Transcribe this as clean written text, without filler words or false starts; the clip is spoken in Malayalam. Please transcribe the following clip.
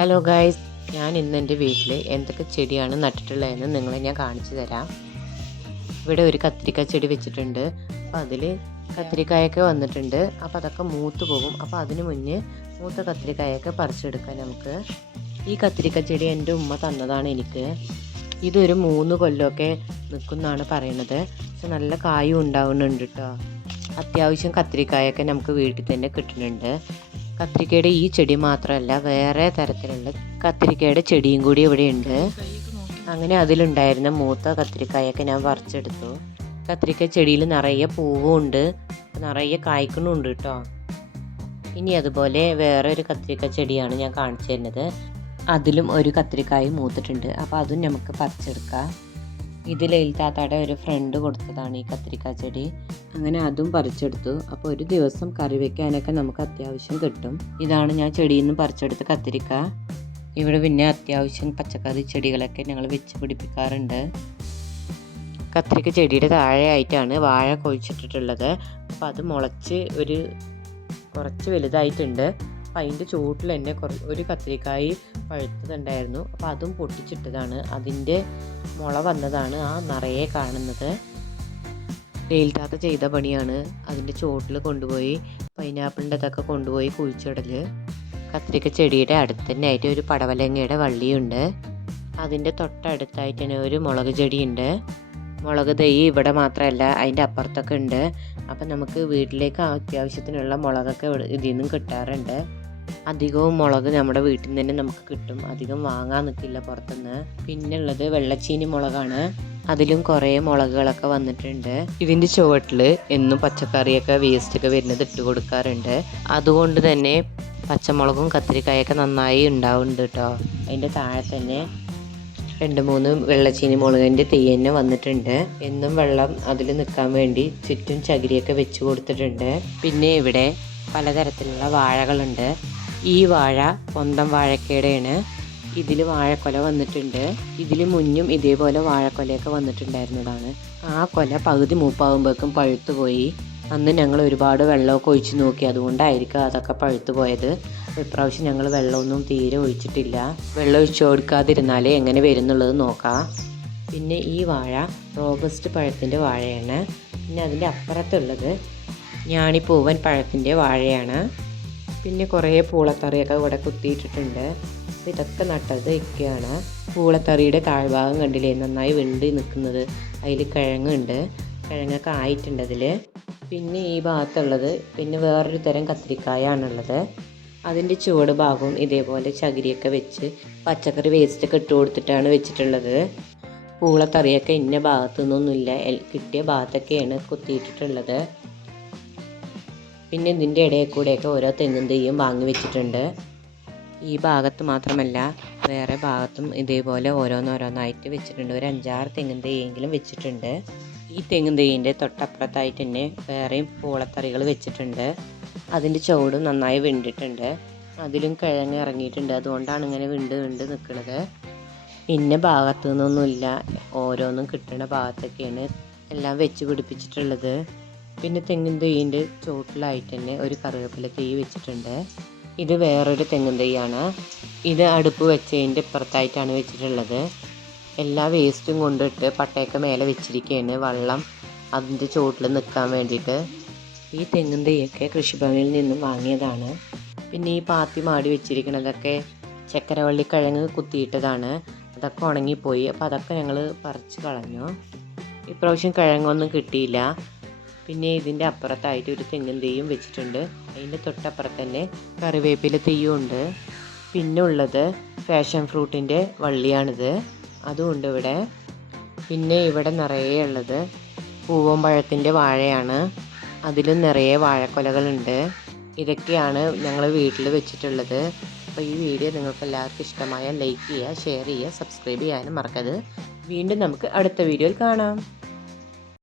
ഹലോ ഗായ്സ്, ഞാൻ ഇന്ന് എൻ്റെ വീട്ടിൽ എന്തൊക്കെ ചെടിയാണ് നട്ടിട്ടുള്ളതെന്ന് നിങ്ങളെ ഞാൻ കാണിച്ചു തരാം. ഇവിടെ ഒരു കത്തിരിക്ക ചെടി വെച്ചിട്ടുണ്ട്. അപ്പോൾ അതിൽ കത്തിരിക്കായൊക്കെ വന്നിട്ടുണ്ട്. അപ്പോൾ അതൊക്കെ മൂത്ത് പോകും. അപ്പോൾ അതിന് മുന്നേ മൂത്ത കത്തിരിക്കായൊക്കെ പറിച്ചെടുക്കാം നമുക്ക്. ഈ കത്തിരിക്ക ചെടി എൻ്റെ ഉമ്മ തന്നതാണ് എനിക്ക്. ഇതൊരു 3 കൊല്ലമൊക്കെ നിൽക്കുമെന്നാണ് പറയണത്. പക്ഷെ നല്ല കായും ഉണ്ടാവുന്നുണ്ട് കേട്ടോ. അത്യാവശ്യം കത്തിരിക്കായൊക്കെ നമുക്ക് വീട്ടിൽ തന്നെ കിട്ടുന്നുണ്ട്. കത്തിരിക്കയുടെ ഈ ചെടി മാത്രമല്ല, വേറെ തരത്തിലുള്ള കത്തിരിക്കയുടെ ചെടിയും കൂടി ഇവിടെ ഉണ്ട്. അങ്ങനെ അതിലുണ്ടായിരുന്ന മൂത്ത കത്തിരിക്കായൊക്കെ ഞാൻ പറിച്ചെടുത്തു. കത്തിരിക്ക ചെടിയിൽ നിറയെ പൂവും ഉണ്ട്, നിറയെ കായ്ക്കണുണ്ട് കേട്ടോ. ഇനി അതുപോലെ വേറെ ഒരു കത്തിരിക്ക ചെടിയാണ് ഞാൻ കാണിച്ചു തരുന്നത്. അതിലും ഒരു കത്തിരിക്കായും മൂത്തിട്ടുണ്ട്. അപ്പോൾ അതും നമുക്ക് പറിച്ചെടുക്കാം. ഇത് ലൈൽത്താത്തയുടെ ഒരു ഫ്രണ്ട് കൊടുത്തതാണ് ഈ കത്തിരിക്ക ചെടി. അങ്ങനെ അതും പറിച്ചെടുത്തു. അപ്പോൾ ഒരു ദിവസം കറി വെക്കാനൊക്കെ നമുക്ക് അത്യാവശ്യം കിട്ടും. ഇതാണ് ഞാൻ ചെടിയിൽ നിന്ന് പറിച്ചെടുത്ത കത്തിരിക്ക. ഇവിടെ പിന്നെ അത്യാവശ്യം പച്ചക്കറി ചെടികളൊക്കെ ഞങ്ങൾ വെച്ച് പിടിപ്പിക്കാറുണ്ട്. കത്തിരിക്ക ചെടിയുടെ താഴെയായിട്ടാണ് വാഴ കുഴിച്ചിട്ടിട്ടുള്ളത്. അപ്പോൾ അത് മുളച്ച് കുറച്ച് വലുതായിട്ടുണ്ട്. അപ്പം അതിൻ്റെ ചുവട്ടിൽ തന്നെ ഒരു കത്തിരിക്കായി പഴുത്തതുണ്ടായിരുന്നു. അപ്പോൾ അതും പൊട്ടിച്ചിട്ടതാണ്. അതിൻ്റെ മുള വന്നതാണ് ആ നിറയെ കാണുന്നത്. വെയിൽത്താത്ത ചെയ്ത പണിയാണ്. അതിൻ്റെ ചുവട്ടിൽ കൊണ്ടുപോയി പൈനാപ്പിളിൻ്റെ ഇതൊക്കെ കൊണ്ടുപോയി കുഴിച്ചിടൽ. കത്തിരിക്ക ചെടിയുടെ അടുത്ത് തന്നെ ആയിട്ട് ഒരു പടവലങ്ങയുടെ വള്ളിയുണ്ട്. അതിൻ്റെ തൊട്ടടുത്തായിട്ട് തന്നെ ഒരു മുളക് ചെടിയുണ്ട്. മുളക് തൈ ഇവിടെ മാത്രമല്ല, അതിൻ്റെ അപ്പുറത്തൊക്കെ ഉണ്ട്. അപ്പം നമുക്ക് വീട്ടിലേക്ക് അത്യാവശ്യത്തിനുള്ള മുളകൊക്കെ ഇതിൽ നിന്നും കിട്ടാറുണ്ട്. അധികവും മുളക് നമ്മുടെ വീട്ടിൽ നിന്ന് തന്നെ നമുക്ക് കിട്ടും. അധികം വാങ്ങാൻ നിൽക്കില്ല പുറത്തുനിന്ന്. പിന്നെ ഉള്ളത് വെള്ളച്ചീനി മുളകാണ്. അതിലും കുറേ മുളകുകളൊക്കെ വന്നിട്ടുണ്ട്. ഇതിൻ്റെ ചുവട്ടിൽ എന്നും പച്ചക്കറിയൊക്കെ വേസ്റ്റൊക്കെ വരുന്നത് ഇട്ട് കൊടുക്കാറുണ്ട്. അതുകൊണ്ട് തന്നെ പച്ചമുളകും കത്തിരിക്കായൊക്കെ നന്നായി ഉണ്ടാവുന്നുണ്ട് കേട്ടോ. അതിൻ്റെ താഴെ തന്നെ 2-3 വെള്ളച്ചീനി മുളകിൻ്റെ തൈ തന്നെ വന്നിട്ടുണ്ട്. എന്നും വെള്ളം അതിൽ നിൽക്കാൻ വേണ്ടി ചുറ്റും ചകിരിയൊക്കെ വെച്ച് കൊടുത്തിട്ടുണ്ട്. പിന്നെ ഇവിടെ പലതരത്തിലുള്ള വാഴകളുണ്ട്. ഈ വാഴ സ്വന്തം വാഴക്കയുടെയാണ്. ഇതിൽ വാഴക്കൊല വന്നിട്ടുണ്ട്. ഇതിൽ മുന്നും ഇതേപോലെ വാഴക്കൊലയൊക്കെ വന്നിട്ടുണ്ടായിരുന്നതാണ്. ആ കൊല പകുതി മൂപ്പാകുമ്പോഴേക്കും പഴുത്തു പോയി. അന്ന് ഞങ്ങൾ ഒരുപാട് വെള്ളമൊക്കെ ഒഴിച്ച് നോക്കി. അതുകൊണ്ടായിരിക്കും അതൊക്കെ പഴുത്തു പോയത്. ഇപ്രാവശ്യം ഞങ്ങൾ വെള്ളമൊന്നും തീരെ ഒഴിച്ചിട്ടില്ല. വെള്ളം ഒഴിച്ചു കൊടുക്കാതിരുന്നാലേ എങ്ങനെ വരുന്നുള്ളത് നോക്കാം. പിന്നെ ഈ വാഴ റോബസ്റ്റ് പഴത്തിൻ്റെ വാഴയാണ്. പിന്നെ അതിൻ്റെ അപ്പുറത്തുള്ളത് ഞാണിപ്പൂവൻ പഴത്തിൻ്റെ വാഴയാണ്. പിന്നെ കുറേ പൂളത്തറിയൊക്കെ ഇവിടെ കുത്തിയിട്ടിട്ടുണ്ട്. അപ്പോൾ ഇതൊക്കെ നട്ടത് ഇക്കയാണ്. പൂളത്തറിയുടെ താഴ്ഭാഗം കണ്ടില്ലേ, നന്നായി വെണ്ടി നിൽക്കുന്നത്. അതിൽ കിഴങ്ങുണ്ട്, കിഴങ്ങൊക്കെ ആയിട്ടുണ്ട് അതിൽ. പിന്നെ ഈ ഭാഗത്തുള്ളത് പിന്നെ വേറൊരു തരം കത്തിരിക്കായാണുള്ളത്. അതിൻ്റെ ചുവട് ഭാഗവും ഇതേപോലെ ചകിരിയൊക്കെ വെച്ച് പച്ചക്കറി വേസ്റ്റൊക്കെ ഇട്ട് കൊടുത്തിട്ടാണ് വെച്ചിട്ടുള്ളത്. പൂളത്തറിയൊക്കെ ഇന്ന ഭാഗത്തു നിന്നൊന്നുമില്ല, കിട്ടിയ ഭാഗത്തൊക്കെയാണ് കുത്തിയിട്ടിട്ടുള്ളത്. പിന്നെ ഇതിൻ്റെ ഇടയിൽ കൂടെയൊക്കെ ഓരോ തെങ്ങും തൈയും വാങ്ങി വെച്ചിട്ടുണ്ട്. ഈ ഭാഗത്ത് മാത്രമല്ല, വേറെ ഭാഗത്തും ഇതേപോലെ ഓരോന്നോരോന്നായിട്ട് വെച്ചിട്ടുണ്ട്. ഒരു 5-6 തെങ്ങും തൈയെങ്കിലും വെച്ചിട്ടുണ്ട്. ഈ തെങ്ങും തൈയിൻ്റെ തൊട്ടപ്പുറത്തായിട്ട് തന്നെ വേറെയും പൂളത്തറികൾ വെച്ചിട്ടുണ്ട്. അതിൻ്റെ ചുവടും നന്നായി വെണ്ടിട്ടുണ്ട്. അതിലും കിഴങ്ങ് ഇറങ്ങിയിട്ടുണ്ട്. അതുകൊണ്ടാണ് ഇങ്ങനെ വിണ്ട് നിൽക്കുന്നത്. ഇന്ന ഭാഗത്തു നിന്നൊന്നുമില്ല, ഓരോന്നും കിട്ടുന്ന ഭാഗത്തൊക്കെയാണ് എല്ലാം വെച്ച് പിടിപ്പിച്ചിട്ടുള്ളത്. പിന്നെ തെങ്ങിൻ തൈയിൻ്റെ ചുവട്ടിലായിട്ട് തന്നെ ഒരു കറിവേപ്പില തൈ വെച്ചിട്ടുണ്ട്. ഇത് വേറൊരു തെങ്ങിൻ തൈയാണ്. ഇത് അടുപ്പ് വെച്ചതിൻ്റെ ഇപ്പുറത്തായിട്ടാണ് വെച്ചിട്ടുള്ളത്. എല്ലാ വേസ്റ്റും കൊണ്ടിട്ട് പട്ടയൊക്കെ മേലെ വെച്ചിരിക്കുകയാണ്, വെള്ളം അതിൻ്റെ ചുവട്ടിൽ നിൽക്കാൻ വേണ്ടിയിട്ട്. ഈ തെങ്ങിൻ തൈയൊക്കെ കൃഷിഭവനിൽ നിന്നും വാങ്ങിയതാണ്. പിന്നെ ഈ പാത്തി മാടി വെച്ചിരിക്കുന്നതൊക്കെ ചക്കരവള്ളി കിഴങ്ങ് കുത്തിയിട്ടതാണ്. അതൊക്കെ ഉണങ്ങിപ്പോയി. അപ്പോൾ അതൊക്കെ ഞങ്ങൾ പറിച്ച് കളഞ്ഞു. ഇപ്രാവശ്യം കിഴങ്ങൊന്നും കിട്ടിയില്ല. പിന്നെ ഇതിൻ്റെ അപ്പുറത്തായിട്ട് ഒരു തെങ്ങിൻ തൈയും വെച്ചിട്ടുണ്ട്. അതിൻ്റെ തൊട്ടപ്പുറത്ത് തന്നെ കറിവേപ്പില തൈയും ഉണ്ട്. പിന്നെ ഉള്ളത് ഫാഷൻ ഫ്രൂട്ടിൻ്റെ വള്ളിയാണിത്, അതുമുണ്ട് ഇവിടെ. പിന്നെ ഇവിടെ നിറയെ ഉള്ളത് പൂവമ്പഴത്തിൻ്റെ വാഴയാണ്. അതിലും നിറയെ വാഴക്കൊലകളുണ്ട്. ഇതൊക്കെയാണ് ഞങ്ങൾ വീട്ടിൽ വെച്ചിട്ടുള്ളത്. അപ്പോൾ ഈ വീഡിയോ നിങ്ങൾക്ക് എല്ലാവർക്കും ഇഷ്ടമായാൽ ലൈക്ക് ചെയ്യുക, ഷെയർ ചെയ്യുക, സബ്സ്ക്രൈബ് ചെയ്യാനും മറക്കരുത്. വീണ്ടും നമുക്ക് അടുത്ത വീഡിയോയിൽ കാണാം.